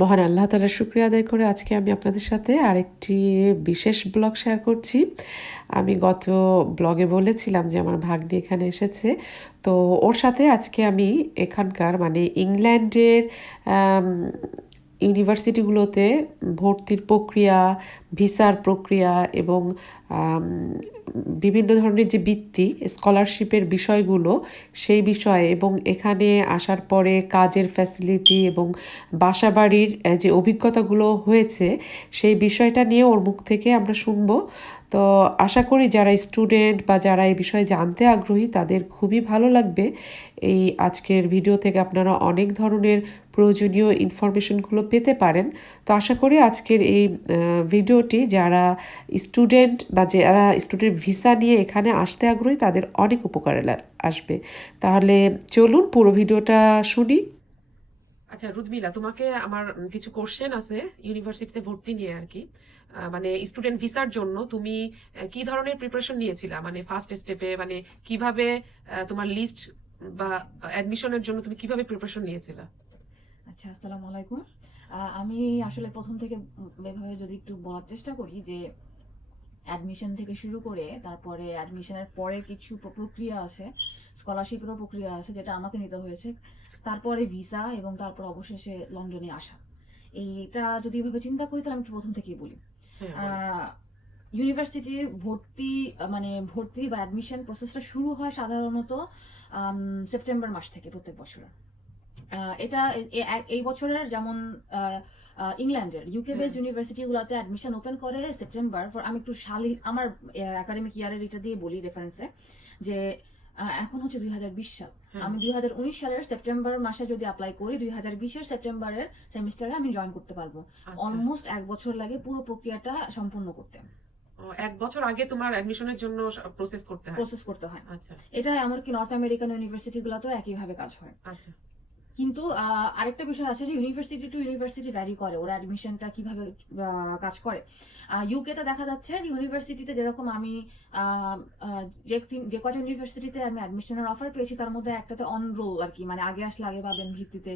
মহান আল্লাহ তাআলার শুকরিয়া আদায় করে আজকে আমি আপনাদের সাথে আরেকটি বিশেষ ব্লগ শেয়ার করছি। আমি গত ব্লগে বলেছিলাম যে আমার ভাগ্নি এখানে এসেছে। তো ওর সাথে আজকে আমি এখানকার মানে ইংল্যান্ডের ইউনিভার্সিটিগুলোতে ভর্তির প্রক্রিয়া, ভিসার প্রক্রিয়া এবং বিভিন্ন ধরনের যে বৃত্তি, স্কলারশিপের বিষয়গুলো সেই বিষয়ে এবং এখানে আসার পরে কাজের ফ্যাসিলিটি এবং বাসাবাড়ির যে অভিজ্ঞতাগুলো হয়েছে সেই বিষয়টা নিয়ে ওর মুখ থেকে আমরা শুনবো। তো আশা করি যারা স্টুডেন্ট বা যারা এই বিষয়ে জানতে আগ্রহী তাদের খুবই ভালো লাগবে। এই আজকের ভিডিও থেকে আপনারা অনেক ধরনের প্রয়োজনীয় ইনফরমেশনগুলো পেতে পারেন। তো আশা করি আজকের এই ভিডিওটি যারা স্টুডেন্ট বা যারা স্টুডেন্ট ভিসা নিয়ে এখানে আসতে আগ্রহী তাদের অনেক উপকারে আসবে। তাহলে চলুন পুরো ভিডিওটা শুনি। আচ্ছা রুদমিলা, তোমাকে আমার কিছু কোশ্চেন আছে ইউনিভার্সিটিতে ভর্তি নিয়ে আর কি। মানে স্টুডেন্ট ভিসার জন্য তুমি কি ধরনের প্রিপারেশন নিয়েছিলা, মানে ফার্স্ট স্টেপে মানে কিভাবে তোমার লিস্ট বা অ্যাডমিশনের জন্য তুমি কিভাবে প্রিপারেশন নিয়েছিলা? আচ্ছা, আসসালামু আলাইকুম। আমি আসলে প্রথম থেকে এভাবে যদি একটু বলার চেষ্টা করি যে অ্যাডমিশন থেকে শুরু করে তারপরে অ্যাডমিশনের পরে কিছু প্রক্রিয়া আছে, স্কলারশিপেরও প্রক্রিয়া আছে যেটা আমাকে নিতে হয়েছে, তারপরে ভিসা এবং তারপর অবশেষে লন্ডনে আসা। এইটা যদি এভাবে চিন্তা করি তাহলে আমি একটু প্রথম থেকেই বলি। ইউনিভার্সিটির ভর্তি বা অ্যাডমিশন প্রসেসটা শুরু হয় সাধারণত সেপ্টেম্বর মাস থেকে প্রত্যেক বছর। এটা এই বছরের যেমন ইংল্যান্ডের ইউকে বেস ইউনিভার্সিটি গুলাতে অ্যাডমিশন ওপেন করে সেপ্টেম্বর ফর। আমি একটু সালি আমার একাডেমিক ইয়ারের এটা দিয়ে বলি রেফারেন্সে যে এখন হচ্ছে 2020 সাল। আমি 2019 সালের সেপ্টেম্বর মাসে যদি অ্যাপ্লাই করি 2020-এর সেপ্টেম্বরের সেমিস্টারে আমি জয়েন করতে পারবো। অলমোস্ট 1 বছর লাগে পুরো প্রক্রিয়াটা সম্পূর্ণ করতে। 1 বছর আগে তোমার অ্যাডমিশনের জন্য প্রসেস করতে হয়। আচ্ছা, এটা এমনকি নর্থ আমেরিকান ইউনিভার্সিটি গুলাতেও একইভাবে কাজ হয়। আচ্ছা, কিন্তু আরেকটা বিষয় আছে যে ইউনিভার্সিটি টু ইউনিভার্সিটি ভ্যারি করে ওরা অ্যাডমিশনটা কিভাবে কাজ করে। ইউকেতে দেখা যাচ্ছে যে ইউনিভার্সিটিতে যেরকম আমি যে কটা ইউনিভার্সিটিতে আমি অ্যাডমিশনের অফার পেয়েছি তার মধ্যে একটাতে অন রোল আর কি, মানে আগে আসলে আগে পাবেন ভিত্তিতে,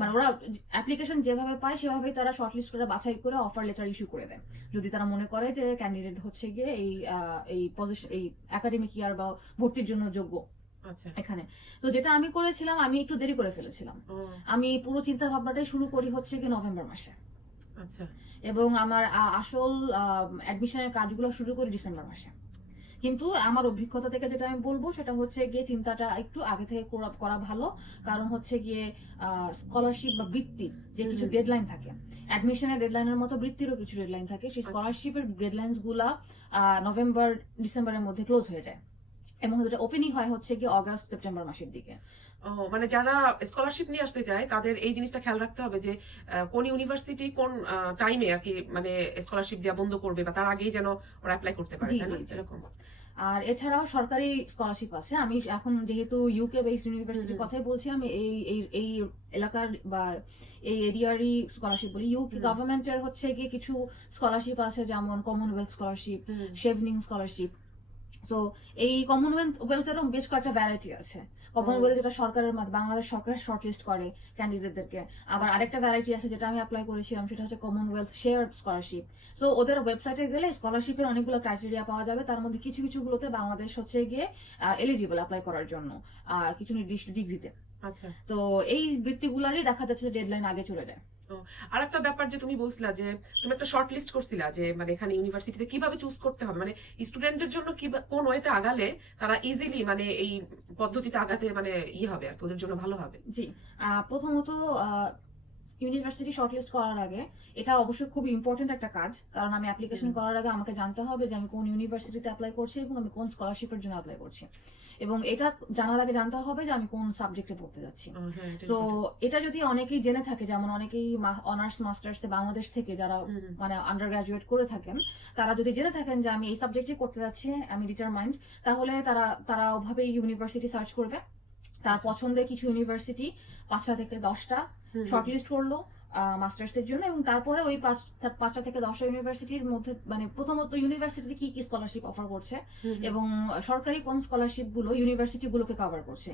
মানে ওরা অ্যাপ্লিকেশন যেভাবে পায় সেভাবেই তারা শর্টলিস্ট করে বাছাই করে অফার লেটার ইস্যু করে দেয় যদি তারা মনে করে যে ক্যান্ডিডেট হচ্ছে গিয়ে এই পজিশন এই একাডেমিক ইয়ার বা ভর্তির জন্য যোগ্য এখানে। তো যেটা আমি করেছিলাম, আমি একটু দেরি করে ফেলেছিলাম। আমি পুরো চিন্তা ভাবনাটাই শুরু করি হচ্ছে কি নভেম্বর মাসে। আচ্ছা, এবং আমার আসল অ্যাডমিশনের কাজগুলো শুরু করি ডিসেম্বর মাসে। কিন্তু আমার অভিজ্ঞতা থেকে যেটা আমি বলবো সেটা হচ্ছে গিয়ে চিন্তাটা একটু আগে থেকে করা ভালো। কারণ হচ্ছে গিয়ে স্কলারশিপ বা বৃত্তির যে কিছু ডেডলাইন থাকে, অ্যাডমিশনের ডেডলাইনের মতো বৃত্তিরও কিছু ডেডলাইন থাকে। সেই স্কলারশিপের ডেডলাইনস গুলা নভেম্বর ডিসেম্বরের মধ্যে ক্লোজ হয়ে যায় এবং যেটা ওপেনিং হয় হচ্ছে কি অগাস্ট সেপ্টেম্বর মাসের দিকে। মানে যারা স্কলারশিপ নিয়ে আসতে চায় তাদের এই জিনিসটা খেয়াল রাখতে হবে যে কোন ইউনিভার্সিটি কোন টাইমে আর কি মানে স্কলারশিপ দেওয়া বন্ধ করবে বা তার আগেই যেন ওরা অ্যাপ্লাই করতে পারে, তাই না? এরকম। আর এছাড়াও সরকারি স্কলারশিপ আছে। আমি এখন যেহেতু ইউকে বেস ইউনিভার্সিটির কথাই বলছি, আমি এই এলাকার বা এই এরিয়ারই স্কলারশিপ বলি। ইউকে গভর্নমেন্টের হচ্ছে গিয়ে কিছু স্কলারশিপ আছে, যেমন কমনওয়েলথ স্কলারশিপ, শেভনিং স্কলারশিপ। সো এই কমনওয়েলথেরও বেশ কয়েকটা ভ্যারাইটি আছে। কমনওয়েলথ যেটা সরকারের বাংলাদেশ সরকার শর্টলিস্ট করে ক্যান্ডিডেটদেরকে। আবার আরেকটা ভ্যারাইটি আছে যেটা আমি অ্যাপ্লাই করেছিলাম, সেটা হচ্ছে কমনওয়েলথ শেয়ার স্কলারশিপ। সো ওদের ওয়েবসাইটে গেলে স্কলারশিপের অনেকগুলো ক্রাইটেরিয়া পাওয়া যাবে। তার মধ্যে কিছু কিছুগুলোতে বাংলাদেশ হচ্ছে গিয়ে এলিজিবল অ্যাপ্লাই করার জন্য কিছু নির্দিষ্ট ডিগ্রিতে। আচ্ছা, তো এই বৃত্তিগুলোরই দেখা যাচ্ছে ডেডলাইন আগে চলে যায়। আর একটা ব্যাপার যে তুমি বলছিলা যে তুমি একটা শর্ট লিস্ট করছিলা যে মানে এখানে ইউনিভার্সিটিতে কিভাবে চুজ করতে হবে, মানে স্টুডেন্টদের জন্য কি কোন ওয়েতে আগালে তারা ইজিলি মানে এই পদ্ধতিতে আগাতে মানে হবে আর ওদের জন্য ভালো হবে? জি, প্রথমত ইউনিভার্সিটি শর্টলিস্ট করার আগে এটা অবশ্যই খুব ইম্পর্টেন্ট একটা কাজ, কারণ আমি অ্যাপ্লিকেশন করার আগে আমাকে জানতে হবে যে আমি কোন ইউনিভার্সিটিতে অ্যাপ্লাই করছি এবং আমি কোন স্কলারশিপের জন্য অ্যাপ্লাই করছি, এবং এটা জানার আগে জানতে হবে যে আমি কোন সাবজেক্টে পড়তে যাচ্ছি। তো এটা যদি অনেকেই জেনে থাকে, যেমন অনেকেই অনার্স মাস্টার্স বাংলাদেশ থেকে যারা মানে আন্ডার গ্রাজুয়েট করে থাকেন, তারা যদি জেনে থাকেন যে আমি এই সাবজেক্টে করতে যাচ্ছি, আমি ডিটারমাইন্ড, তাহলে তারা ওভাবেই ইউনিভার্সিটি সার্চ করবে। তার পছন্দের কিছু ইউনিভার্সিটি 5টা থেকে 10টা শর্টলিস্ট করলো, মাস্টার্সের জন্য, এবং তারপরে ওই 5টা থেকে 10টা ইউনিভার্সিটির মধ্যে মানে প্রথমত ইউনিভার্সিটি কি কি স্কলারশিপ অফার করছে এবং সরকারি কোন স্কলারশিপ গুলো ইউনিভার্সিটি গুলোকে কভার করছে।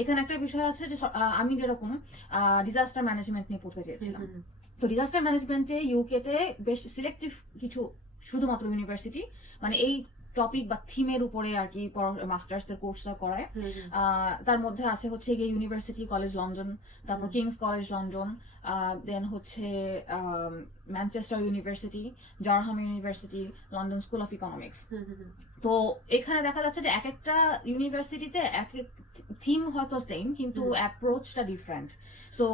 এখানে একটা বিষয় আছে যে আমি যেরকম ডিজাস্টার ম্যানেজমেন্ট নিয়ে পড়তে চেয়েছিলাম, তো ডিজাস্টার ম্যানেজমেন্টে ইউকেতে বেশ সিলেক্টিভ কিছু শুধুমাত্র ইউনিভার্সিটি মানে এই টপিক বা থিমের উপরে আর কি মাস্টার্স এর কোর্সটা করায়। তার মধ্যে আছে হচ্ছে গিয়ে ইউনিভার্সিটি কলেজ লন্ডন, তারপর কিংস কলেজ লন্ডন, দেন হচ্ছে Manchester university, Durham university, London school of economics. তো এখানে দেখা যাচ্ছে যে এক একটা ইউনিভার্সিটিতে এক এক থিম হয়তো সেম কিন্তু অ্যাপ্রোচটা different. So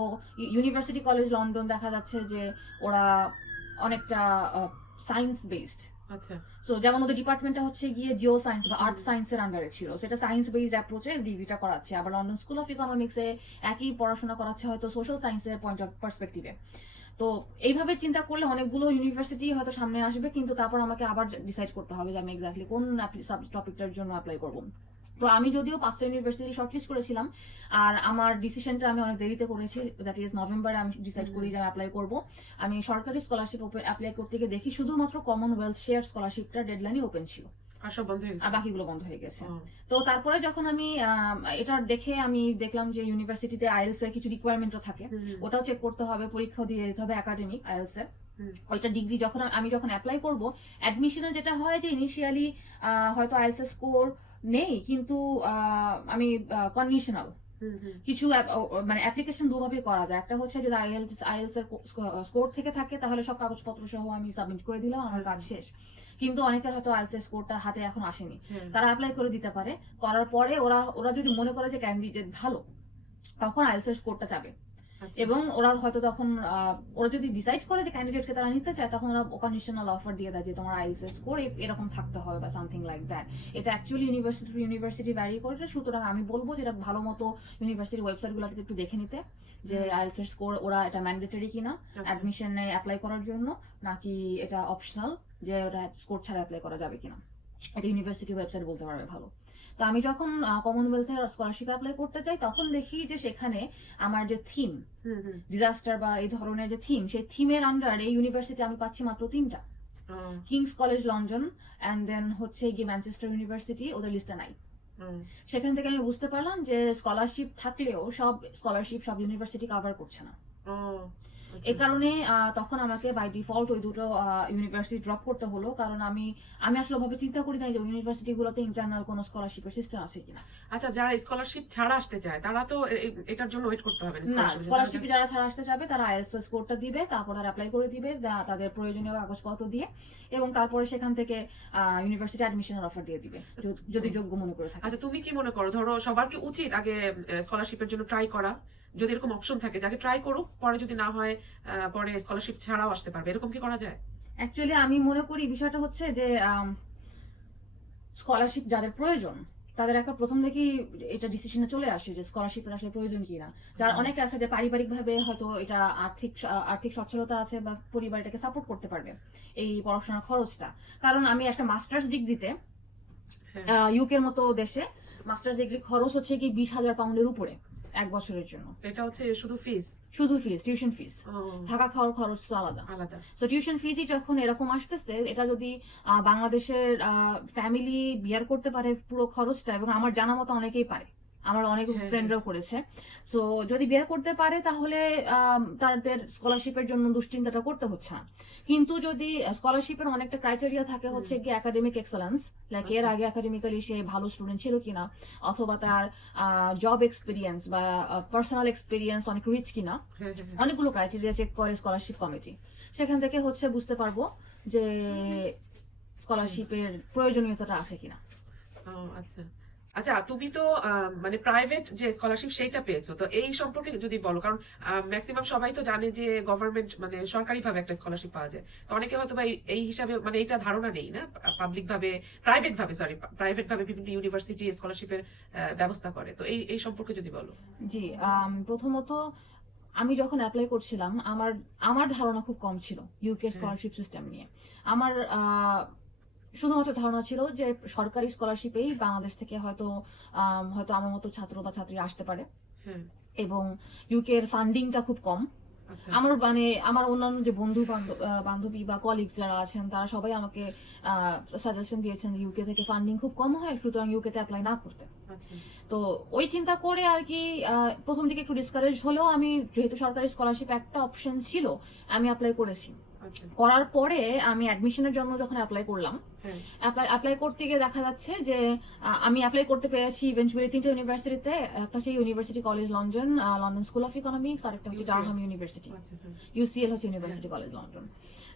university college London দেখা যাচ্ছে যে ওরা অনেকটা সায়েন্স বেসড। আচ্ছা, সো যেমন ওদের ডিপার্টমেন্টটা হচ্ছে গিয়ে জিও সায়েন্স বা আর্থ সায়েন্সের আন্ডারে ছিল, সেটা সায়েন্স বেসড অ্যাপ্রোচে ডিগ্রিটা করাচ্ছে। আবার লন্ডন স্কুল অফ ইকোনমিক্সে একই পড়াশোনা করাচ্ছে হয়তো সোশ্যাল সায়েন্সের পয়েন্ট অফ পার্সপেক্টিভে। তো এইভাবে চিন্তা করলে অনেকগুলো ইউনিভার্সিটি হয়তো সামনে আসবে, কিন্তু তারপর আমাকে আবার ডিসাইড করতে হবে যে আমি এক্স্যাক্টলি কোন টপিকটার জন্য অ্যাপ্লাই করবো। তো আমি যদিও 5টা ইউনিভার্সিটি শর্টলিস্ট করেছিলাম, আর আমার ডিসিশনটা আমি অনেক দেরিতে করেছি, দ্যাট ইজ নভেম্বরে আমি ডিসাইড করি যে আমি অ্যাপ্লাই করবো। আমি সরকারি স্কলারশিপ অ্যাপ্লাই করতে গিয়ে দেখি শুধুমাত্র কমনওয়েলথ শেয়ার স্কলারশিপটা ডেডলাইনই ওপেন ছিল, আর সব বন্ধ হয়ে গেছে। আর বাকিগুলো বন্ধ হয়ে গেছে। তো তারপরে যখন আমি এটা দেখে আমি দেখলাম যে ইউনিভার্সিটিতে আইএলস এর কিছু রিকোয়ারমেন্টও থাকে, ওটাও চেক করতে হবে, পরীক্ষাও দিয়ে দিতে হবে একাডেমিক আইএলস এর। ওইটা ডিগ্রি যখন আমি অ্যাপ্লাই করবো, অ্যাডমিশনে যেটা হয় যে ইনিশিয়ালি হয়তো আইএলস এর স্কোর নেই, কিন্তু আমি কন্ডিশনাল কিছু মানে অ্যাপ্লিকেশন দুভাবে করা যায়। একটা হচ্ছে যদি আইএলস এর স্কোর থেকে থাকে তাহলে সব কাগজপত্র সহ আমি সাবমিট করে দিলাম, আমার কাজ শেষ। কিন্তু অনেকের হয়তো আইএলস এর স্কোরটা হাতে এখন আসেনি, তারা অ্যাপ্লাই করে দিতে পারে। করার পরে ওরা যদি মনে করে যে ক্যান্ডিডেট ভালো, তখন আইএলস এর স্কোরটা যাবে। এবং ওরা হয়তো তখন ওরা যদি ডিসাইড করে যে ক্যান্ডিডেটকে তারা নিতে চায়, তখন ওরা কন্ডিশনাল অফার দিয়ে দেয় যে তোমার আইএলস এর স্কোর এরকম থাকতে হবে বা সামথিং লাইক দ্যাট। এটা অ্যাকচুয়ালি ইউনিভার্সিটি ভ্যারি করে, সুতরাং আমি বলবো যে এটা ভালো মতো ইউনিভার্সিটির ওয়েবসাইট গুলোতে একটু দেখে নিতে যে আইএলস এর স্কোর ওরা এটা ম্যান্ডেটরি কিনা অ্যাডমিশনে অ্যাপ্লাই করার জন্য, নাকি এটা অপশনাল যে ওরা স্কোর ছাড়া অ্যাপ্লাই করা যাবে কিনা। এটা ইউনিভার্সিটি ওয়েবসাইট বলতে পারবে ভালো। তো আমি যখন কমনওয়েলথের স্কলারশিপ অ্যাপ্লাই করতে চাই, তখন দেখি যে সেখানে আমার যে থিম ডিজাস্টার বা এই ধরনের যে থিম, সেই থিমের আন্ডারে ইউনিভার্সিটি আমি পাচ্ছি মাত্র 3টা, King's college London and then হচ্ছে গিয়ে ম্যানচেস্টার ইউনিভার্সিটি, ওদের লিস্টে নাই। সেখান থেকে আমি বুঝতে পারলাম যে স্কলারশিপ থাকলেও সব স্কলারশিপ সব ইউনিভার্সিটি কভার করছে না। এই কারণে তখন আমাকে বাই ডিফল্ট ওই দুটো ইউনিভার্সিটি ড্রপ করতে হলো, কারণ আমি আসলে ভাবে চিন্তা করি না যে ইউনিভার্সিটি গুলোতে ইন্টারনাল কোনো স্কলারশিপের সিস্টেম আছে কিনা। আচ্ছা, যারা স্কলারশিপ ছাড়া আসতে চায় তারা তো এটার জন্য ওয়েট করতে হবে না, স্কলারশিপ যারা ছাড়া আসতে যাবে তারা আইএলটিএস স্কোরটা দিবে, তারপর তারা অ্যাপ্লাই করে দিবে তাদের প্রয়োজনীয় কাগজপত্র দিয়ে, এবং তারপরে সেখান থেকে ইউনিভার্সিটি অ্যাডমিশনের অফার দিয়ে দিবে যদি যোগ্য মনে করে থাকে। আচ্ছা, তুমি কি মনে করো, ধরো সবার কি উচিত আগে স্কলারশিপের জন্য ট্রাই করা? যদি এরকম অপশন থাকে যাকে ট্রাই করুক, পরে যদি না হয় পরে স্কলারশিপ ছাড়াও আসতে পারবে, এরকম কি করা যায়? অ্যাকচুয়ালি আমি মনে করি বিষয়টা হচ্ছে যে স্কলারশিপ যাদের প্রয়োজন তাদের একটা প্রথম থেকেই এটা ডিসিশনে চলে আসে যে স্কলারশিপের আসলে প্রয়োজন কিনা। যার অনেকে আছে যে পারিবারিক ভাবে হয়তো এটা আর্থিক সচ্ছলতা আছে বা পরিবার এটাকে সাপোর্ট করতে পারবে এই পড়াশোনার খরচটা। কারণ আমি একটা মাস্টার্স ডিগ্রিতে ইউকের মতো দেশে মাস্টার্স ডিগ্রি খরচ হচ্ছে কি 20,000 পাউন্ডের উপরে 1 বছরের জন্য। এটা হচ্ছে শুধু ফিস, টিউশন ফিস, থাকা খাওয়ার খরচ তো আলাদা। তো টিউশন ফিসই যখন এরকম আসতেছে, এটা যদি বাংলাদেশের ফ্যামিলি বিয়ার করতে পারে পুরো খরচটা, এবং আমার জানা মতো অনেকেই পারে, আমার অনেক ফ্রেন্ডরাও করেছে, তো যদি বিয়ে করতে পারে তাহলে তাদের স্কলারশিপের জন্য দুশ্চিন্তাটা করতে হচ্ছে না। কিন্তু যদি স্কলারশিপের অনেকটা ক্রাইটেরিয়া থাকে হচ্ছে কি একাডেমিক এক্সেলেন্স, লাইক এর আগে একাডেমিক্যালি সে ভালো স্টুডেন্ট ছিল কিনা, অথবা তার জব এক্সপিরিয়েন্স বা পার্সোনাল এক্সপিরিয়েন্স অনেক রিচ কিনা, অনেকগুলো ক্রাইটেরিয়া চেক করে স্কলারশিপ কমিটি। সেখান থেকে হচ্ছে বুঝতে পারবো যে স্কলারশিপের প্রয়োজনীয়তাটা আছে কিনা। আচ্ছা আচ্ছা, তুমি তো মানে প্রাইভেট যে স্কলারশিপ সেইটা পেয়েছো, তো এই সম্পর্কে যদি বলো, কারণ ম্যাক্সিমাম সবাই তো জানে যে গভর্নমেন্ট মানে সরকারি ভাবে একটা স্কলারশিপ পাওয়া যায়, তো অনেকে হয়তো বা এই হিসাবে মানে এটা ধারণা নেই না প্রাইভেট ভাবে বিভিন্ন ইউনিভার্সিটি স্কলারশিপের ব্যবস্থা করে, তো এই সম্পর্কে যদি বলো। জি, প্রথমত আমি যখন অ্যাপ্লাই করছিলাম আমার ধারণা খুব কম ছিল ইউকে স্কলারশিপ সিস্টেম নিয়ে। আমার শুধুমাত্র ধারণা ছিল যে সরকারি স্কলারশিপেই বাংলাদেশ থেকে হয়তো আমার মতো ছাত্র বা ছাত্রী আসতে পারে, এবং ইউকে এর ফান্ডিংটা খুব কম, আচ্ছা আমার মানে আমার অন্যান্য যে বান্ধবী বা কলিগস যারা আছেন তারা সবাই আমাকে সাজেশন দিয়েছেন ইউকে থেকে ফান্ডিং খুব কম হয়, সুতরাং ইউকেতে অ্যাপ্লাই না করতে। আচ্ছা তো ওই চিন্তা করে আর কি প্রথম দিকে একটু ডিসকারেজ হলেও আমি যেহেতু সরকারি স্কলারশিপ একটা অপশন ছিল আমি অ্যাপ্লাই করেছি। আচ্ছা করার পরে আমি অ্যাডমিশনের জন্য যখন অ্যাপ্লাই করলাম, হ্যাঁ অ্যাপ্লাই করতে গিয়ে দেখা যাচ্ছে যে আমি অ্যাপ্লাই করতে পেরেছি ইভেন্চুয়ালি 3টে ইউনিভার্সিটিতে। একটা হচ্ছে university college London, London school of economics, আর একটা হচ্ছে UCL ডারহাম ইউনিভার্সিটি, আচ্ছা হ্যাঁ ইউসিএল হচ্ছে ইউনিভার্সিটি কলেজ লন্ডন।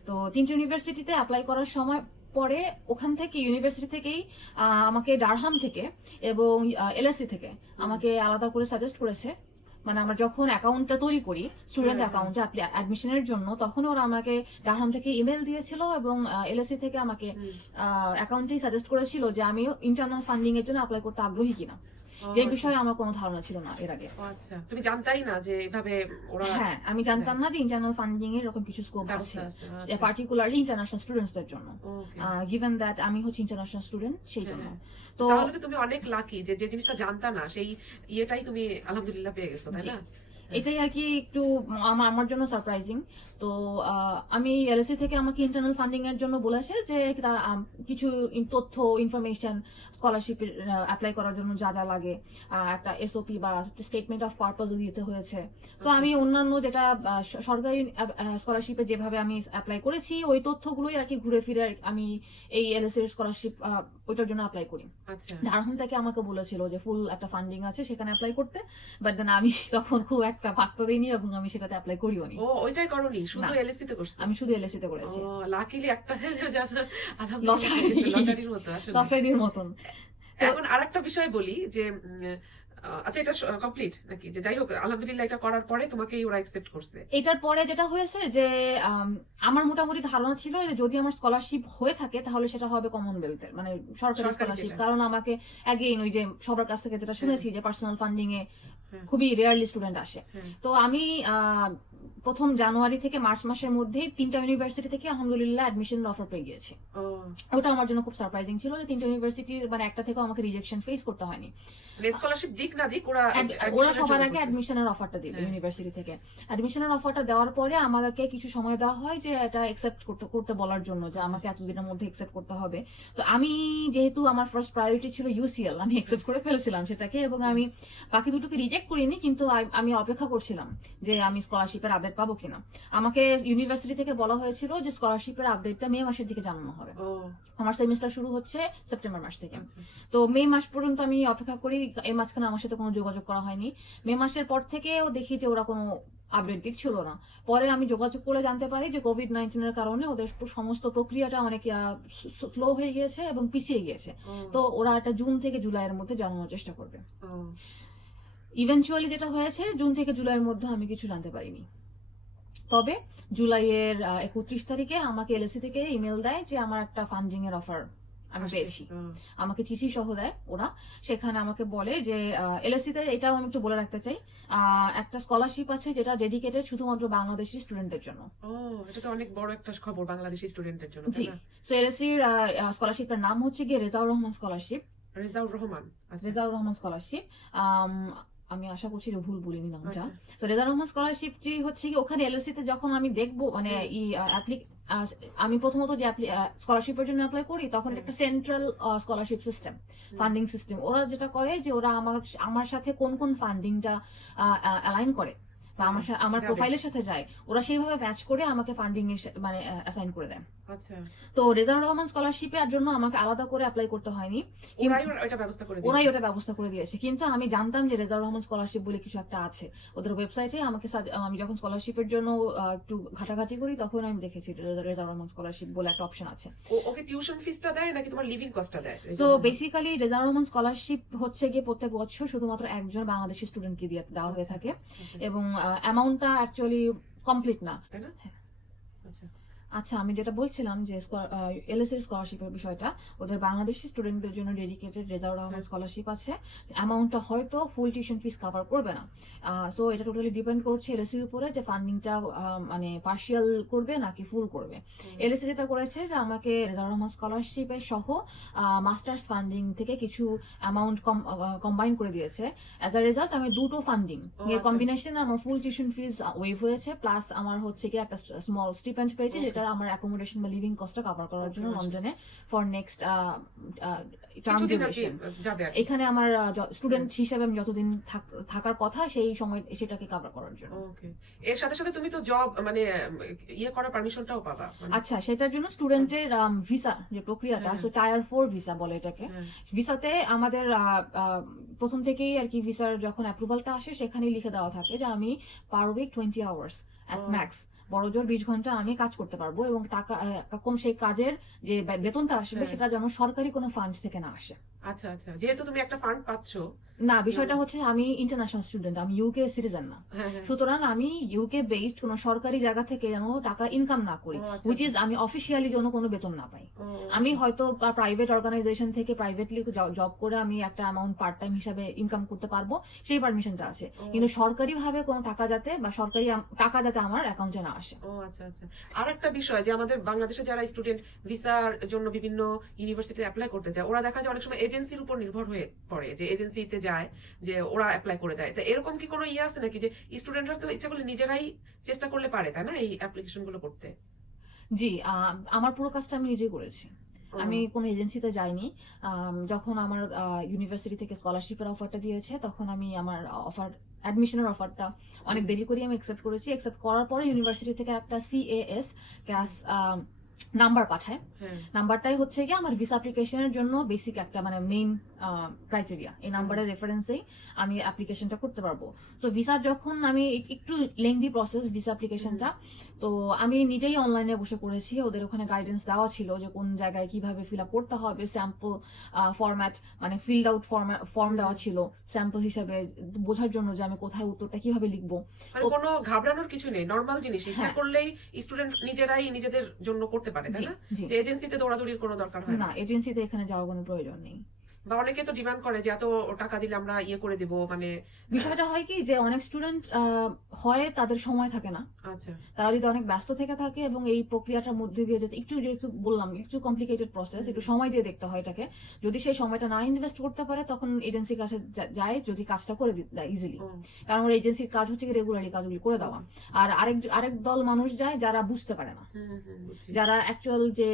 তো 3টে ইউনিভার্সিটিতে অ্যাপ্লাই করার সময় পরে ওখান থেকে ইউনিভার্সিটি থেকেই আমাকে ডারহাম থেকে এবং এলএসসি থেকে আমাকে আলাদা করে সাজেস্ট করেছে। মানে আমরা যখন অ্যাকাউন্টটা তৈরি করি স্টুডেন্ট অ্যাকাউন্টে অ্যাডমিশনের জন্য, তখন ওরা আমাকে ডারহাম থেকে ইমেল দিয়েছিল এবং এলএসসি থেকে আমাকে অ্যাকাউন্টেই সাজেস্ট করেছিল যে আমি ইন্টারনাল ফান্ডিং এর জন্য অ্যাপ্লাই করতে আগ্রহী কিনা, যে বিষয়ে আমার কোনো ধারণা ছিল না এর আগে। আচ্ছা তুমি জানতাই না যে এভাবে ওরা হ্যাঁ, আমি জানতাম না যে ইন্টারনাল ফান্ডিং এর এরকম কিছু স্কোপ আছে, ব্যবস্থা আছে, আচ্ছা। পার্টিকুলারলি ইন্টারন্যাশনাল স্টুডেন্টসদের জন্য, ওকে গিভেন দ্যাট আমি হচ্ছে ইন্টারন্যাশনাল স্টুডেন্ট সেই জন্য। তো তাহলে তো তুমি অনেক লাকি যে যে জিনিসটা জানতা না সেই ইয়েটাই তুমি আলহামদুলিল্লাহ পেয়ে গেছো, তাই জি। না? এটাই আর কি একটু আমার জন্য সারপ্রাইজিং। তো আমি এলএসসি থেকে আমাকে ইন্টারনাল ফান্ডিং এর জন্য বলেছে যে কিছু তথ্য ইনফরমেশন স্কলারশিপ অ্যাপ্লাই করার জন্য যা যা লাগে, একটা এসওপি বা স্টেটমেন্ট অফ পারপাস দিতে হয়েছে। তো আমি অন্যান্য যেটা সরকারি স্কলারশিপে যেভাবে আমি অ্যাপ্লাই করেছি ওই তথ্যগুলোই আর কি ঘুরে ফিরে আমি এই এলএসসি স্কলারশিপ ওইটার জন্য অ্যাপ্লাই করি। আচ্ছা ডারহাম থেকে আমাকে বলেছিল যে ফুল একটা ফান্ডিং আছে সেখানে অ্যাপ্লাই করতে, বাট দেন আমি তখন খুব একটা পাত্তা দিইনি এবং আমি সেটাতে অ্যাপ্লাই করিও নি। ও ওইটাই করনি, শুধু না। এলএসসি তে করছো? আমি শুধু এলএসসি তে করেছি, ও লাকিলি একটা আলহামদুলিল্লাহ লটারি। লটারির মতো আসলে। লটারির মতন। এখন আরেকটা বিষয় বলি যে আচ্ছা এটা কমপ্লিট নাকি, যে যাই হোক আলহামদুলিল্লাহ এটা করার পরে তোমাকেই ওরা অ্যাকসেপ্ট করছে? এটার পরে যেটা হয়েছে যে আমার মোটামুটি ধারণা ছিল যে যদি আমার স্কলারশিপ হয়ে থাকে তাহলে সেটা হবে কমনওয়েলথের, মানে সরকারি সরকারি স্কলারশিপ। যেটা। কারণ আমাকে অ্যাগেইন ওই যে সবার কাছ থেকে যেটা শুনেছি যে পার্সোনাল ফান্ডিং এ হ্যাঁ। খুবই রেয়ারলি স্টুডেন্ট আসে। হ্যাঁ। তো আমি প্রথম জানুয়ারি থেকে মার্চ মাসের মধ্যেই 3টা ইউনিভার্সিটি থেকে আলহামদুলিল্লাহ অ্যাডমিশন অফার পেয়ে গিয়েছি। ও ওটা আমার জন্য খুব সারপ্রাইজিং ছিল যে 3টা ইউনিভার্সিটির মানে একটা থেকেও আমাকে রিজেকশন ফেস করতে হয়নি। স্কলারশিপ দিক না দিক ওরা ওরা admission এর সবার জন্য আগে করছে। অ্যাডমিশনের অফারটা দিল হ্যাঁ। ইউনিভার্সিটি থেকে। অ্যাডমিশনের অফারটা দেওয়ার পরে আমাদেরকে কিছু সময় দেওয়া হয় যে এটা একসেপ্ট করতে বলার জন্য যে আমাকে এতদিনের মধ্যে একসেপ্ট করতে হবে। তো আমি যেহেতু আমার ফার্স্ট প্রায়োরিটি ছিল ইউসিএল, আমি একসেপ্ট করে ফেলেছিলাম সেটাকে এবং আমি বাকি দুটোকে রিজেক্ট করিনি, কিন্তু আমি অপেক্ষা করছিলাম যে আমি স্কলারশিপের আপডেট পাবো কিনা। আমাকে ইউনিভার্সিটি থেকে বলা হয়েছিল যে স্কলারশিপের আপডেটটা মে মাসের দিকে জানানো হবে। ও আমার সেমিস্টার শুরু হচ্ছে সেপ্টেম্বর মাস থেকে। আচ্ছা। তো মে মাস পর্যন্ত আমি অপেক্ষা করি, এই মাঝখানে আমার সাথে কোনো যোগাযোগ করা হয়নি। মে মাসের পর থেকেও দেখি যে ওরা কোনো আপডেট দিচ্ছিল না। পরে আমি যোগাযোগ করে জানতে পারি যে কোভিড-19 এর কারণে ওদের সমস্ত প্রক্রিয়াটা অনেক স্লো হয়ে গিয়েছে এবং পিছিয়ে গিয়েছে। ও, তো ওরা একটা জুন থেকে জুলাইয়ের মধ্যে জানানোর চেষ্টা করবে। ও, ইভেনচুয়ালি যেটা হয়েছে জুন থেকে জুলাইয়ের মধ্যে আমি কিছু জানতে পারিনি। তবে জুলাইয়ের 31 তারিখে আমাকে এলএসসি থেকে ইমেল দেয় যে আমার একটা ফান্ডিং এর অফার আমি আসছে। পেয়েছি। ও, আমাকে চিঠি সহ দেয় ওরা, সেখানে আমাকে বলে যে এলএসসি তে, এটাও আমি একটু বলে রাখতে চাই, একটা স্কলারশিপ আছে যেটা ডেডিকেটেড শুধুমাত্র বাংলাদেশি স্টুডেন্টদের জন্য। ও, এটা তো অনেক বড় একটা খবর বাংলাদেশি স্টুডেন্টের জন্য, জি, তাই না? সো এলএসসির স্কলারশিপের নাম হচ্ছে গিয়ে রেজাউর রহমান স্কলারশিপ। রেজাউর রহমান, আচ্ছা। রেজাউর রহমান স্কলারশিপ, আমি আশা করছি যে ভুল বলিনি নামটা। আচ্ছা। তো রেজাউর রহমান স্কলারশিপটি হচ্ছে কি ওখানে এলএসসি তে যখন আমি দেখবো মানে আমি প্রথমত যে স্কলারশিপের জন্য অ্যাপ্লাই করি তখন একটা central scholarship system, funding system. ওরা যেটা করে যে ওরা আমার সাথে কোন কোন ফান্ডিংটা অ্যালাইন করে বা আমার যাবে। প্রোফাইলের সাথে যায়, ওরা সেইভাবে ম্যাচ করে আমাকে ফান্ডিং এর মানে অ্যাসাইন করে দেয়। আচ্ছা, তো রেজাউর রহমান স্কলারশিপের জন্য আমাকে আলাদা করে অ্যাপ্লাই করতে হয়নি, ওরাই ওটা ব্যবস্থা করে দিয়েছে। ওরাই ওটা ব্যবস্থা করে দিয়েছে। কিন্তু আমি জানতাম যে রেজাউর রহমান স্কলারশিপ বলে কিছু একটা আছে ওদের ওয়েবসাইটে। আমি যখন স্কলারশিপের জন্য একটু ঘাটাঘাটি করি তখন আমি দেখেছি রেজাউর রহমান স্কলারশিপ বলে একটা অপশন আছে। ওকে টিউশন ফিসটা দেয় নাকি তোমার লিভিং কস্টটা দেয়? তো বেসিক্যালি রেজাউর রহমান স্কলারশিপ হচ্ছে গিয়ে প্রত্যেক বছর শুধুমাত্র একজন বাংলাদেশি স্টুডেন্টকে দেওয়া হয়ে থাকে আচ্ছা, এবং অ্যামাউন্টটা অ্যাকচুয়ালি কমপ্লিট না। তাই না? হ্যাঁ। আচ্ছা, আচ্ছা, আমি যেটা বলছিলাম যে এলএসএর স্কলারশিপের বিষয়টা, ওদের বাংলাদেশি স্টুডেন্টদের জন্য ডেডিকেটেড রেজাউর রহমান স্কলারশিপ আছে। অ্যামাউন্টটা হয়তো ফুল টিউশন ফিস কভার করবে না, সো এটা টোটালি ডিপেন্ড করছে এলএসির উপরে যে ফান্ডিংটা মানে পার্শিয়াল করবে নাকি ফুল করবে। এলএসি যেটা করেছে যে আমাকে রেজাউর রহমান স্কলারশিপের সহ মাস্টার্স ফান্ডিং থেকে কিছু অ্যামাউন্ট কম্বাইন করে দিয়েছে। অ্যাজ আ রেজাল্ট আমি দুটো ফান্ডিং এর আচ্ছা। কম্বিনেশন আমার ফুল টিউশন ফিস ওয়েভ হয়েছে, প্লাস আমার হচ্ছে কি একটা স্মল স্টিপেন্ড পেয়েছি যেটা আমার অ্যাকোমোডেশন বা লিভিং কস্টটা কভার করার জন্য Okay, লন্ডনে ফর নেক্সট টার্ম কিছুদিন আর কি ডিউরেশন। যাবে আর কি। এখানে আমার স্টুডেন্ট হিসেবে আমি যতদিন থাকার কথা সেই সময় সেটাকে কভার করার জন্য। ওকে, এর সাথে সাথে তুমি তো জব মানে ইয়ে করার পারমিশনটাও পাবা মানে। আচ্ছা, সেটার জন্য স্টুডেন্টের ভিসা যে প্রক্রিয়াটা, হ্যাঁ। সো টায়ার 4 ভিসা বলে এটাকে। হ্যাঁ। ভিসাতে আমাদের প্রথম থেকেই আর কি ভিসার যখন অ্যাপ্রুভালটা আসে সেখানেই লিখে দেওয়া থাকে যে আমি পার উইক 20 আওয়ার্স অ্যাট ও। ম্যাক্স, বড় জোর 20 ঘন্টা আমি কাজ করতে পারবো, এবং টাকা কোন সেই কাজের যে বেতনটা আসবে হ্যাঁ। সেটা যেন সরকারি কোনো ফান্ড থেকে না আসে। আচ্ছা আচ্ছা, যেহেতু তুমি একটা ফান্ড পাচ্ছ। না, বিষয়টা হচ্ছে আমি ইন্টারন্যাশনাল স্টুডেন্ট, আমি ইউকে সিটিজেন না, হ্যাঁ হ্যাঁ। সুতরাং আমি ইউকে বেসড কোনো সরকারি জায়গা থেকে যেন টাকা ইনকাম না করি, ও, আচ্ছা, হুইচ ইজ আমি অফিসিয়ালি যেন কোনো বেতন না পাই। ও, আমি আচ্ছা। হয়তো প্রাইভেট অর্গানাইজেশন থেকে প্রাইভেটলি জব করে আমি একটা অ্যামাউন্ট পার্ট টাইম হিসাবে ইনকাম করতে পারবো, সেই পারমিশনটা আছে, ও। কিন্তু সরকারি ভাবে কোনো টাকা যাতে বা সরকারি টাকা যাতে আমার অ্যাকাউন্টে না আসে। ও আচ্ছা আচ্ছা। আর একটা বিষয় যে আমাদের বাংলাদেশে যারা স্টুডেন্ট ভিসার জন্য বিভিন্ন ইউনিভার্সিটি অ্যাপ্লাই করতে যায়, ওরা দেখা যায় অনেক সময় এজেন্সির উপর নির্ভর হয়ে পড়ে, যে এজেন্সিতে যায় যে ওরা অ্যাপ্লাই করে দেয়। তো এরকম কি কোনো ইয়ে আছে নাকি যে স্টুডেন্টরা তো ইচ্ছা করলে নিজেরাই চেষ্টা করলে পারে, তাই না, এই অ্যাপ্লিকেশন গুলো করতে? জি, আমার পুরো কাজটা আমি নিজেই করেছি, ও, আমি কোনো এজেন্সিতে যাইনি। যখন আমার ইউনিভার্সিটি থেকে স্কলারশিপের অফারটা দিয়েছে তখন আমি আমার অ্যাডমিশনের অফারটা অনেক দেরি করে আমি অ্যাকসেপ্ট করেছি। অ্যাকসেপ্ট করার পরে ইউনিভার্সিটি থেকে একটা CAS ক্যাশ নাম্বার পাঠায়। হ্যাঁ। নাম্বারটাই হচ্ছে গিয়ে আমার ভিসা অ্যাপ্লিকেশনের জন্য বেসিক একটা মানে মেইন ক্রাইটেরিয়া। এই নাম্বারের রেফারেন্সেই আমি অ্যাপ্লিকেশনটা করতে পারবো। তো ভিসা যখন আমি একটু লেংদি প্রসেস ভিসা অ্যাপ্লিকেশনটা, তো আমি নিজেই অনলাইনে বসে করেছি। ওদের ওখানে গাইডেন্স দেওয়া ছিল যে কোন জায়গায় কিভাবে ফিল আপ করতে হবে, স্যাম্পল ফরম্যাট মানে ফিল্ড আউট ফর্ম দেওয়া ছিল স্যাম্পল হিসাবে বোঝার জন্য যে আমি কোথায় উত্তরটা কিভাবে লিখবো। মানে কোনো ঘাবড়ানোর কিছু নেই, নরমাল জিনিস, ইচ্ছা হ্যাঁ। করলেই স্টুডেন্ট নিজেরাই নিজেদের জন্য করতে পারে, তাই জি না? জি, যে এজেন্সিতে দৌড়াদৌড়ির কোনো দরকার হয় না। না এজেন্সিতে এখানে যাওয়ার কোনো প্রয়োজন নেই। বা অনেকে তো ডিমান্ড করে যে এত টাকা দিলে আমরা ইয়ে করে দেবো মানে। বিষয়টা হয় কি যে অনেক স্টুডেন্ট হয় তাদের সময় থাকে না, আচ্ছা। তারা যদি অনেক ব্যস্ত থেকে থাকে এবং এই প্রক্রিয়াটার মধ্যে দিয়ে যেতে একটু, যেহেতু বললাম একটু কমপ্লিকেটেড প্রসেস, একটু সময় দিয়ে দেখতে হয় এটাকে, যদি সেই সময়টা না ইনভেস্ট করতে পারে তখন এজেন্সির কাছে যায় যদি কাজটা করে দেয় ইজিলি, ও, কারণ ওর এজেন্সির কাজ হচ্ছে রেগুলারলি কাজগুলি করে দেওয়া। আর আরেক দল মানুষ যায় যারা বুঝতে পারে না, বুঝছি। যারা অ্যাকচুয়াল যে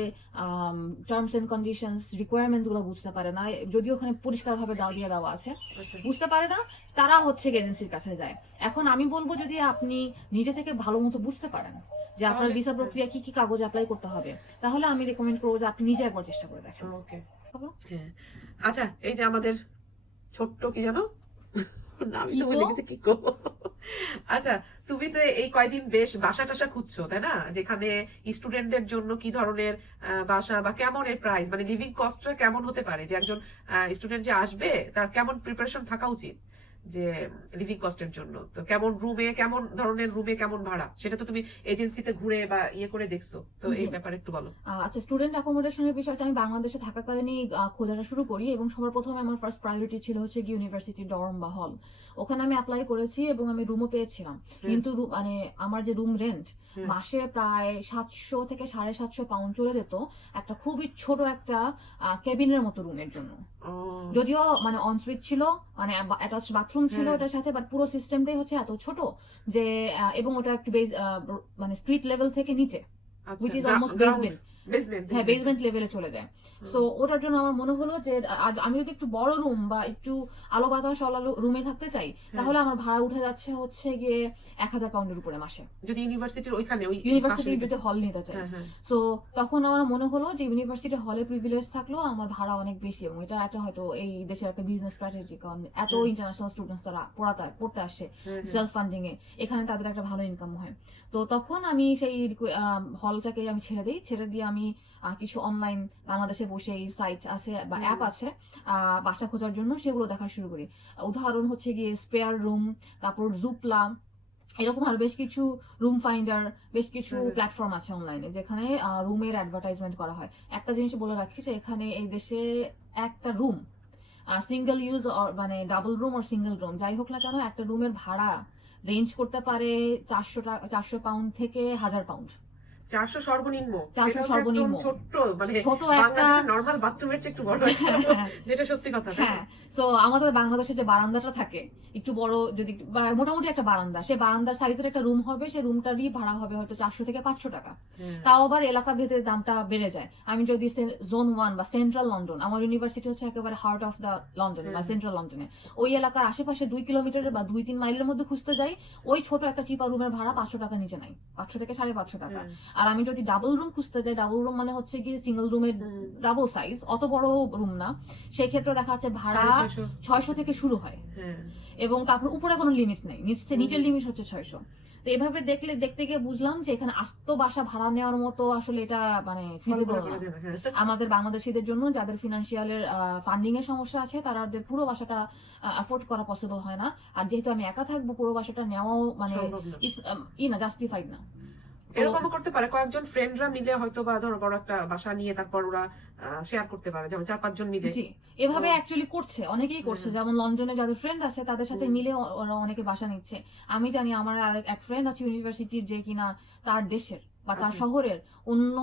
টার্মস এন্ড কন্ডিশনস রিকোয়ারমেন্টস গুলো বুঝতে পারে না, যদিও ওখানে পরিষ্কার ভাবে দিয়ে দেওয়া আছে, আচ্ছা। বুঝতে পারে না, তারা হচ্ছে এজেন্সির কাছে যায়। এখন আমি বলবো যদি আপনি নিজে থেকে ভালো মতো বুঝতে পারেন যে আপনার তাহলে- ভিসা প্রক্রিয়া কি কি কাগজ অ্যাপ্লাই করতে হবে, তাহলে আমি রেকমেন্ড করবো যে আপনি নিজে একবার চেষ্টা করে দেখেন। ওকে। হলো? হ্যাঁ। আচ্ছা, এই যে আমাদের ছোট্ট কি জানো আমি তো কিকো? বলে গেছি কিকো। আচ্ছা, তুমি তো এই কয়দিন বেশ বাসা টাসা খুঁজছো, তাই না? যেখানে স্টুডেন্টদের জন্য কি ধরনের বাসা বা কেমন এর প্রাইস, মানে লিভিং কস্টটা কেমন হতে পারে, যে একজন স্টুডেন্ট যে আসবে তার কেমন প্রিপারেশন থাকা উচিত যে লিভিং কস্টের জন্য। তো কেমন রুমে, কেমন ধরনের রুমে কেমন ভাড়া, সেটা তো তুমি এজেন্সিতে ঘুরে বা ইয়ে করে দেখছো, তো এই জি। ব্যাপারে একটু বলো। আচ্ছা, স্টুডেন্ট অ্যাকোমোডেশনের বিষয়টা আমি বাংলাদেশে থাকাকালীনই খোঁজাটা শুরু করি, এবং সবার প্রথমে আমার ফার্স্ট প্রায়োরিটি ছিল হচ্ছে ইউনিভার্সিটি ডর্ম বা হল। ওখানে আমি অ্যাপ্লাই করেছি এবং আমি রুমও পেয়েছিলাম, কিন্তু মানে আমার যে রুম রেন্ট হুম। মাসে প্রায় 700 থেকে 750 পাউন্ড চলে যেত একটা খুবই ছোট একটা কেবিনের মতো রুমের জন্য। ও, যদিও মানে অনসুইট ছিল, মানে অ্যাটাচ বাথরুম ছিল হ্যাঁ। ওটার সাথে, বাট পুরো সিস্টেমটাই হচ্ছে এত ছোট যে এবং ওটা একটু মানে স্ট্রিট লেভেল থেকে নিচে, আচ্ছা, which is almost basement। হ্যাঁ, বেসমেন্ট লেভেলে চলে যায়। সো ওটার জন্য আমার মনে হলো যে আমি যদি একটু বড় রুম বা একটু আলো বাতাস রুমে থাকতে চাই, তাহলে আমার ভাড়া উঠে যাচ্ছে হচ্ছে গিয়ে 1000 পাউন্ডের উপরে মাসে, যদি ইউনিভার্সিটির ওইখানে ওই ইউনিভার্সিটির পাশে- যদি হল নিতে চাই। হ্যাঁ, হ্যাঁ। সো তখন আমার মনে হলো যে ইউনিভার্সিটি হলে প্রিভিলেজ থাকলেও আমার ভাড়া অনেক বেশি, এবং এটা একটা হয়তো এই দেশের একটা বিজনেস স্ট্র্যাটেজি, কারণ এত ইন্টারন্যাশনাল স্টুডেন্টস তারা পড়তে আসছে সেলফ ফান্ডিং এ, এখানে তাদের একটা ভালো ইনকাম হয়। তো তখন আমি সেই হলটাকে আমি ছেড়ে দিয়ে আমি কিছু অনলাইন বাংলাদেশে বসে এই সাইট আছে বা অ্যাপ আছে বাসা খোঁজার জন্য, সেগুলো দেখা শুরু করি। উদাহরণ হচ্ছে গিয়ে স্পেয়ার রুম, তারপর জুপলা, এরকম আর বেশ কিছু রুম ফাইন্ডার, বেশ কিছু হুম। প্ল্যাটফর্ম আছে অনলাইনে যেখানে রুমের অ্যাডভার্টাইজমেন্ট করা হয়। একটা জিনিস বলে রাখি যে এখানে এই দেশে একটা রুম, সিঙ্গেল ইউজ মানে ডাবল রুম আর সিঙ্গেল রুম যাই হোক না কেন, একটা রুমের ভাড়া রেঞ্জ করতে পারে 400 পাউন্ড থেকে 1000 পাউন্ড। 400 সর্বনিম্ন, 400 সেটা হচ্ছে একদম সর্বনিম্ন। ছোট্ট, মানে ছোট একটা বাংলাদেশের নর্মাল বাথরুমের চেয়ে একটু বড় একটা room, যেটা সত্যি কথা, তাই না? হ্যাঁ, সো আমাদের বাংলাদেশে যে বারান্দাটা থাকে একটু বড়, যদি বা মোটামুটি একটা বারান্দা, সেই বারান্দার সাইজের একটা রুম হবে, সেই রুমটারই ভাড়া হবে হয়তো 400 থেকে 500 টাকা। হুম। তাও আবার এলাকা ভেদে দামটা বেড়ে যায়। আমি যদি জোন 1 বা সেন্ট্রাল লন্ডন, আমার ইউনিভার্সিটি হচ্ছে একেবারে হার্ট অফ দ্য লন্ডন বা সেন্ট্রাল লন্ডনে, ওই এলাকার আশেপাশে 2 কিলোমিটার বা 2-3 মাইলের মধ্যে খুঁজতে যাই, ওই ছোট একটা চিপা রুমের ভাড়া 500 টাকা নিচে নাই, 500 থেকে 550 টাকা। আর আমি যদি ডাবল রুম খুঁজতে যাই, ডাবল রুম মানে হচ্ছে কি সিঙ্গেল রুমের ডাবল সাইজ, অত বড় রুম না, সেই ক্ষেত্রে দেখা যাচ্ছে ভাড়া 650 600 থেকে শুরু হয়, হ্যাঁ। এবং তারপর উপরে কোনো লিমিট নেই, নিচের লিমিট হচ্ছে 600। তো এভাবে দেখতে গিয়ে বুঝলাম যে এখানে আস্ত বাসা ভাড়া নেওয়ার মতো আসলে এটা মানে ফিজিবল কল্পনা না করা যায় না, হ্যাঁ। আমাদের বাংলাদেশিদের জন্য, যাদের ফিনান্সিয়ালের ফান্ডিং এর সমস্যা আছে, তাদের পুরো বাসাটা অ্যাফোর্ড করা পসিবল হয় না। আর যেহেতু আমি একা থাকবো, পুরো বাসাটা নেওয়াও মানে সম্ভব না। না, জাস্টিফাইড না। এরকমও করতে পারে কয়েকজন ফ্রেন্ডরা মিলে হয়তো বা ধরো বড় একটা বাসা নিয়ে তারপর ওরা শেয়ার করতে পারে, যেমন 4-5 জন মিলে। জি, এভাবে অ্যাকচুয়ালি করছে, অনেকেই করছে। যেমন লন্ডনে যাদের ফ্রেন্ড আছে তাদের সাথে মিলে ওরা অনেকে বাসা নিচ্ছে। আমি জানি আমার আর এক ফ্রেন্ড আছে ইউনিভার্সিটির, যে কিনা তার দেশের বা তার আচ্ছা। শহরের অন্য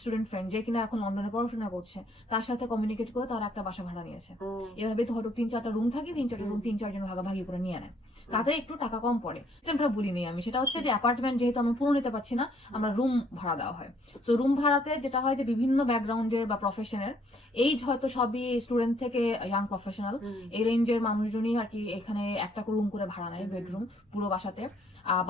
স্টুডেন্ট ফ্রেন্ড, যে কিনা এখন লন্ডনে পড়াশোনা করছে, তার সাথে কমিউনিকেট করে তারা একটা বাসা ভাড়া নিয়েছে। ও, এভাবে ধরো 3-4টা রুম থাকে, 3-4টা রুম 3-4 জন ভাগাভাগি করে নিয়ে নেয়, তাতে একটু টাকা কম পড়ে। সিস্টেমটা বলিনি আমি, সেটা হচ্ছে যে অ্যাপার্টমেন্ট যেহেতু আমরা পুরো নিতে পারছি না, আমরা রুম ভাড়া দেওয়া হয়। তো রুম ভাড়াতে যেটা হয় যে বিভিন্ন ব্যাকগ্রাউন্ডের বা প্রফেশনের, এইজ হয়তো সবই স্টুডেন্ট থেকে ইয়াং প্রফেশনাল, এই রেঞ্জের মানুষজনই আর কি এখানে একটা রুম করে ভাড়া নেয়, বেডরুম পুরো বাসাতে।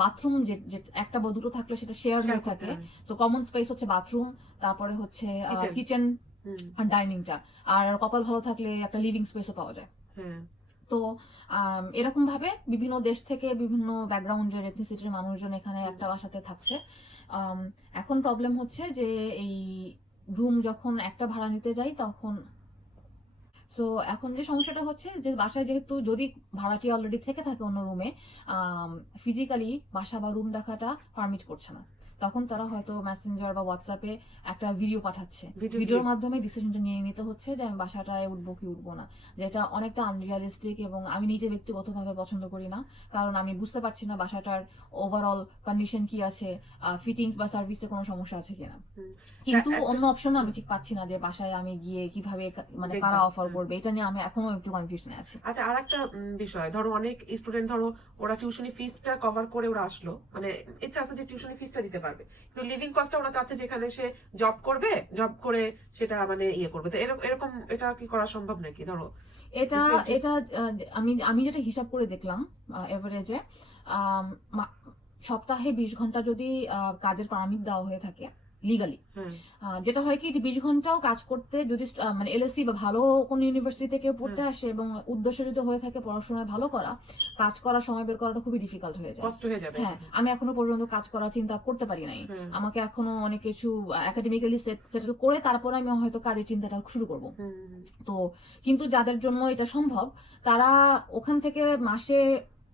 বাথরুম যে একটা বা দুটো থাকলে সেটা শেয়ার Share হয়ে করতে থাকে। হয়। তো কমন স্পেস হচ্ছে বাথরুম, তারপরে হচ্ছে Kitchen। কিচেন হুম, আর ডাইনিংটা, আর কপাল ভালো থাকলে একটা লিভিং স্পেসও পাওয়া যায়। হ্যাঁ। তো এরকম ভাবে বিভিন্ন দেশ থেকে বিভিন্ন ব্যাকগ্রাউন্ডের এথনিসিটির মানুষজন এখানে একটা বাসাতে থাকছে। এখন প্রবলেম হচ্ছে যে এই রুম যখন একটা ভাড়া নিতে যাই তখন, সো এখন যে সমস্যাটা হচ্ছে যে বাসায় যেহেতু যদি ভাড়াটি অলরেডি থেকে থাকে অন্য রুমে, ফিজিক্যালি বাসা বা রুম দেখাটা পারমিট করছে না, তখন তারা হয়তো মেসেঞ্জার বা হোয়াটসঅ্যাপে একটা ভিডিও পাঠাচ্ছে, ভিডিওর মাধ্যমে ডিসিশনটা নিয়ে নিতে হচ্ছে যে আমি বাসাটায় উঠবো কি উঠবো না, যেটা অনেকটা আনরিয়ালিস্টিক, এবং আমি নিজে ব্যক্তিগতভাবে পছন্দ করি না, কারণ আমি বুঝতে পারছি না বাসাটার ওভারঅল কন্ডিশন কি আছে, ফিটিংস বা সার্ভিসে কোনো সমস্যা আছে কিনা। কিন্তু অন্য অপশন আমি ঠিক পাচ্ছি না যে বাসায় আমি গিয়ে কিভাবে মানে কারা অফার করবে, এটা নিয়ে আমি এখনো একটু কনফিউশনে আছি। আচ্ছা, আর একটা বিষয়, ধরো অনেক স্টুডেন্ট ধরো ওরা টিউশনি ফিসটা কভার করে ওরা আসলো, মানে ইচ্ছা আছে যে টিউশনি ফিসটা দিতে পারবে, কিন্তু লিভিং কস্টটা ওরা চাচ্ছে যেখানে সে জব করবে, জব করে সেটা মানে ইয়ে করবে। তো এরকম এটা কি করা সম্ভব নাকি? ধরো এটা এটা আমি যেটা হিসাব করে দেখলাম, এভারেজে সপ্তাহে 20 ঘন্টা যদি কাজের পারমিট দেওয়া হয়ে থাকে লিগালি, যেটা হয় কি যে 20 ঘন্টাও কাজ করতে যদি মানে এলএসসি বা ভালো কোন ইউনিভার্সিটি থেকে পড়তে আসে এবং উদ্দেশ্য যদি হয়ে থাকে পড়াশোনায় ভালো করা, কাজ করার সময় বের করাটা খুবই ডিফিকাল্ট হয়ে যায়, কষ্ট হয়ে যাবে। হ্যাঁ, আমি এখনো পর্যন্ত কাজ করার চিন্তা করতে পারি নাই। আমাকে এখনো অনেক কিছু একাডেমিক্যালি সেটেল করে তারপরে আমি হয়তো কাজের চিন্তাটা শুরু করব। তো কিন্তু যাদের জন্য এটা সম্ভব, তারা ওখান থেকে মাসে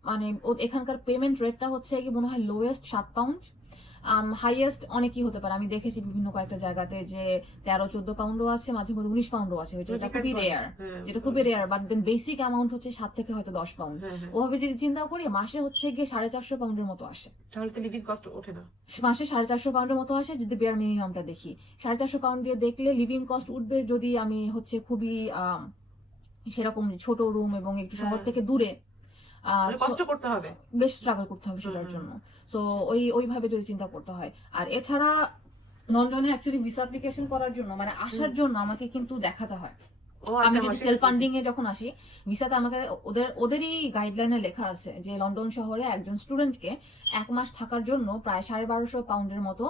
মানে এখানকার পেমেন্ট রেটটা হচ্ছে কি মনে হয় লোয়েস্ট 7 পাউন্ড, হাইয়েস্ট অনেকই হতে পারে, আমি দেখেছি বিভিন্ন কয়েকটা জায়গাতে যে 13-14 পাউন্ডও আছে, মাঝে মধ্যে 19 পাউন্ডও আছে, যেটা খুবই rare, but then basic amount হচ্ছে 7 থেকে হয়তো 10 পাউন্ড। ওভাবে যদি চিন্তা করি মাসে হচ্ছে গিয়ে 450 পাউন্ডের মতো আসে, তাহলে তো লিভিং কস্ট ওঠে না। মাসে 450 পাউন্ডের মতো আসে যদি বেয়ার মিনিমামটা দেখি। 450 পাউন্ড দিয়ে দেখলে লিভিং কস্ট উঠবে, যদি আমি হচ্ছে খুবই সেরকম ছোট রুম এবং একটু শহর থেকে দূরে, কষ্ট করতে হবে, বেশ স্ট্রাগল করতে হবে সেটার জন্য। তো ওইভাবে যদি চিন্তা করতে হয়। আর এছাড়া লন্ডনে অ্যাকচুয়ালি ভিসা অ্যাপ্লিকেশন করার জন্য মানে আসার জন্য আমাকে কিন্তু দেখাতে হয়। আমি যদি সেলফ ফান্ডিং এ যখন আসি, ভিসাতে আমাকে ওদেরই গাইডলাইনে লেখা আছে যে লন্ডন শহরে একজন স্টুডেন্টকে 1 মাস থাকার জন্য প্রায় 1250 পাউন্ডের মতো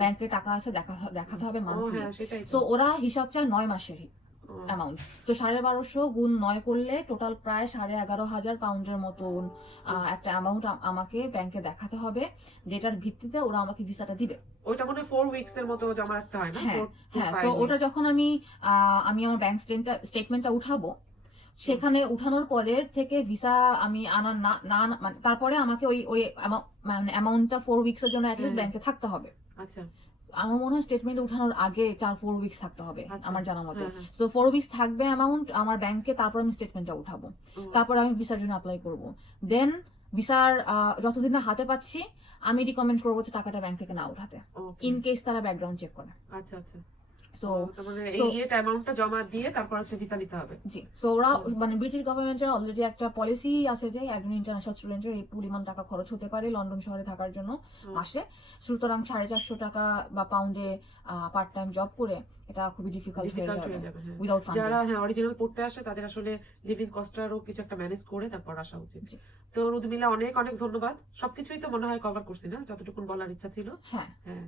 ব্যাংকে টাকা আছে দেখাতে হবে মান্থলি। তো ওরা হিসাব চায় 9 মাসেরই অ্যামাউন্ট। তো 1250 গুণ 9 করলে টোটাল প্রায় 11,500 পাউন্ডের মতন একটা অ্যামাউন্ট আমাকে ব্যাংকে দেখাতে হবে, যেটার ভিত্তিতে ওরা আমাকে ভিসাটা দিবে। ওটা মনে 4 উইকস এর মতো জমা রাখতে হয় না? হ্যাঁ, তো ওটা যখন আমি আমার ব্যাংক স্টেটমেন্টটা উঠাবো, সেখানে উঠানোর পরের থেকে ভিসা আমি আনার না না মানে তারপরে আমাকে ওই ওই মানে অ্যামাউন্টটা 4 উইকস এর জন্য অ্যাটলিস্ট হুম। ব্যাংকে থাকতে হবে। আচ্ছা আমার মনে হয় স্টেটমেন্ট উঠানোর আগে 4 উইকস থাকতে হবে আচ্ছা। আমার জানা মতে। হ্যাঁ, হ্যাঁ। সো 4 উইকস থাকবে অ্যামাউন্ট আমার ব্যাংকে, তারপর আমি স্টেটমেন্টটা উঠাবো, ও, তারপর আমি ভিসার জন্য অ্যাপ্লাই করব। দেন ভিসার যতদিন না হাতে পাচ্ছি আমি রিকমেন্ড করবো যে টাকাটা ব্যাংক থেকে না উঠাতে, okay, ইন কেস তারা ব্যাকগ্রাউন্ড চেক করে। আচ্ছা আচ্ছা। সো তার মানে so- এই অ্যামাউন্টটা জমা দিয়ে তারপর হচ্ছে ভিসা নিতে হবে। জি, সো ওরা মানে ব্রিটিশ গভর্নমেন্টের অলরেডি একটা পলিসি আছে যে একজন ইন্টারন্যাশনাল স্টুডেন্টের এই পরিমাণ টাকা খরচ হতে পারে লন্ডন শহরে থাকার জন্য মাসে। সুতরাং 450 টাকা বা পাউন্ডে পার্ট টাইম জব করে এটা খুবই ডিফিকাল্ট হয়ে ডিফিকাল্ট যাবে হয়ে যাবে, হ্যাঁ। Without funding. যারা হ্যাঁ অরিজিনাল পড়তে আসে তাদের আসলে লিভিং কস্টটারও কিছু একটা ম্যানেজ করে তারপর আসা উচিত। জি। তো রুদমিলা অনেক অনেক ধন্যবাদ, সবকিছুই তো মনে হয় কভার করছি না যতটুকু বলার ইচ্ছা ছিল। হ্যাঁ, হ্যাঁ,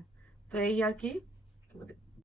তো এই আর কি।